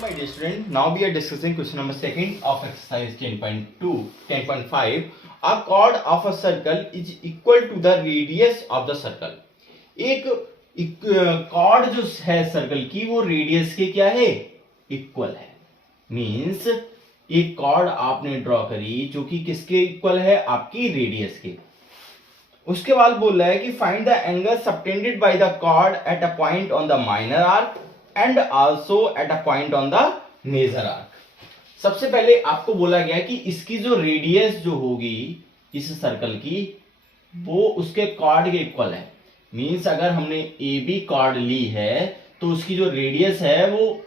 my dear student, now we are discussing question number second of exercise 10.5. A chord of a circle is equal to the radius of the circle. एक chord जो है circle की वो radius के क्या है, equal है. Means एक chord आपने ड्रॉ करी जो कि किसके इक्वल है, आपकी रेडियस के. उसके बाद बोल रहा है कि find the angle subtended by the chord at a point on the minor arc and also at a point on the major arc. सबसे पहले आपको बोला गया कि इसकी जो रेडियस जो होगी इस सर्कल की वो उसके कॉर्ड के इक्वल है. मींस अगर हमने ए बी कॉर्ड ली है तो उसकी जो रेडियस है वो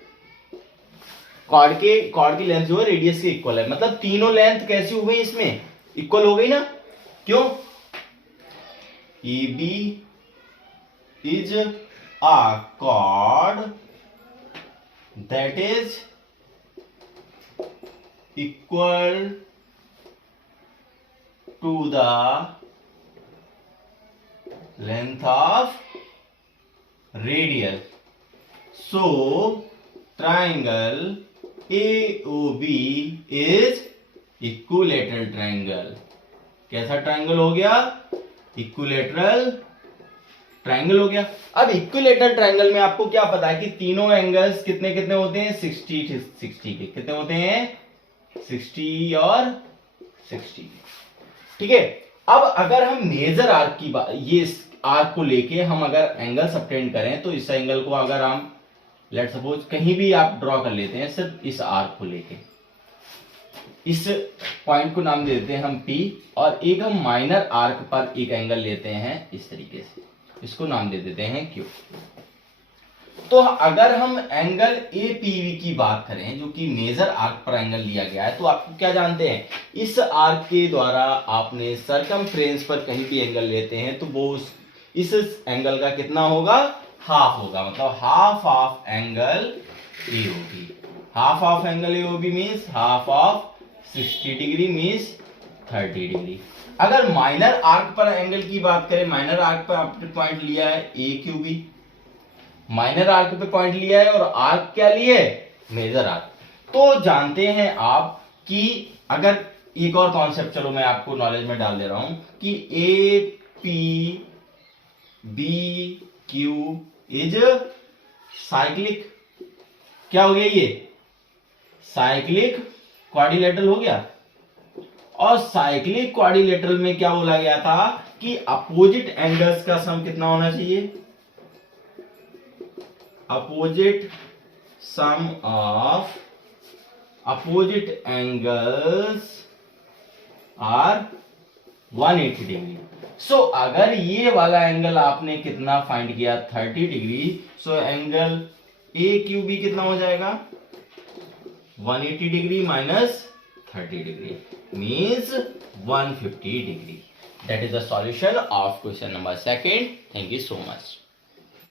कॉर्ड की लेंथ जो है रेडियस के इक्वल है. मतलब तीनों लेंथ कैसी हो गई, इसमें इक्वल हो गई ना. क्यों? A B is a chord that is equal to the length of radius. So triangle AOB is equilateral triangle. कैसा ट्राइंगल हो गया? इक्विलेटरल ट्राइंगल हो गया. अब इक्विलेटरल ट्राइंगल में आपको क्या पता है कि तीनों एंगल्स कितने कितने होते हैं, 60 के. कितने होते हैं? 60 और 60. ठीक है. अब अगर हम मेजर आर्क की बात, ये आर्क को लेके हम अगर एंगल सबटेंड करें तो इस एंगल को अगर हम लेट सपोज कहीं भी आप ड्रॉ कर लेते हैं, सिर्फ इस आर्क को लेके इस पॉइंट को नाम दे देते हैं हम P, और एक हम माइनर आर्क पर एक एंगल लेते हैं इस तरीके से, इसको नाम दे देते हैं Q. तो अगर हम एंगल APV की बात करें जो कि मेजर आर्क पर एंगल लिया गया है, तो आपको क्या जानते हैं, इस आर्क के द्वारा आपने सरकमफ्रेंस पर कहीं भी एंगल लेते हैं तो वो इस एंगल का कितना होगा, हाफ होगा. मतलब half of angle AOB. Half of angle AOB means half of 60 degree means 30 degree. अगर माइनर आर्क पर एंगल की बात करें, माइनर आर्क पर आपने पॉइंट लिया है AQB, माइनर आर्क पे पॉइंट लिया है और आर्क क्या लिए, मेजर आर्क. तो जानते हैं आप कि अगर एक और कॉन्सेप्ट, चलो मैं आपको नॉलेज में डाल दे रहा हूं कि APBQ इज साइक्लिक. क्या हो गया, ये साइक्लिक क्वाड्रिलेटरल हो गया. और साइक्लिक क्वाड्रिलेटरल में क्या बोला गया था कि अपोजिट एंगल्स का सम कितना होना चाहिए, opposite sum of opposite angles are 180 degree. So अगर ये वाला एंगल आपने कितना फाइंड किया, 30 डिग्री, सो एंगल AQB कितना हो जाएगा, 180 degree minus 30 degree means 150 degree. That is the solution of question number second. Thank you so much.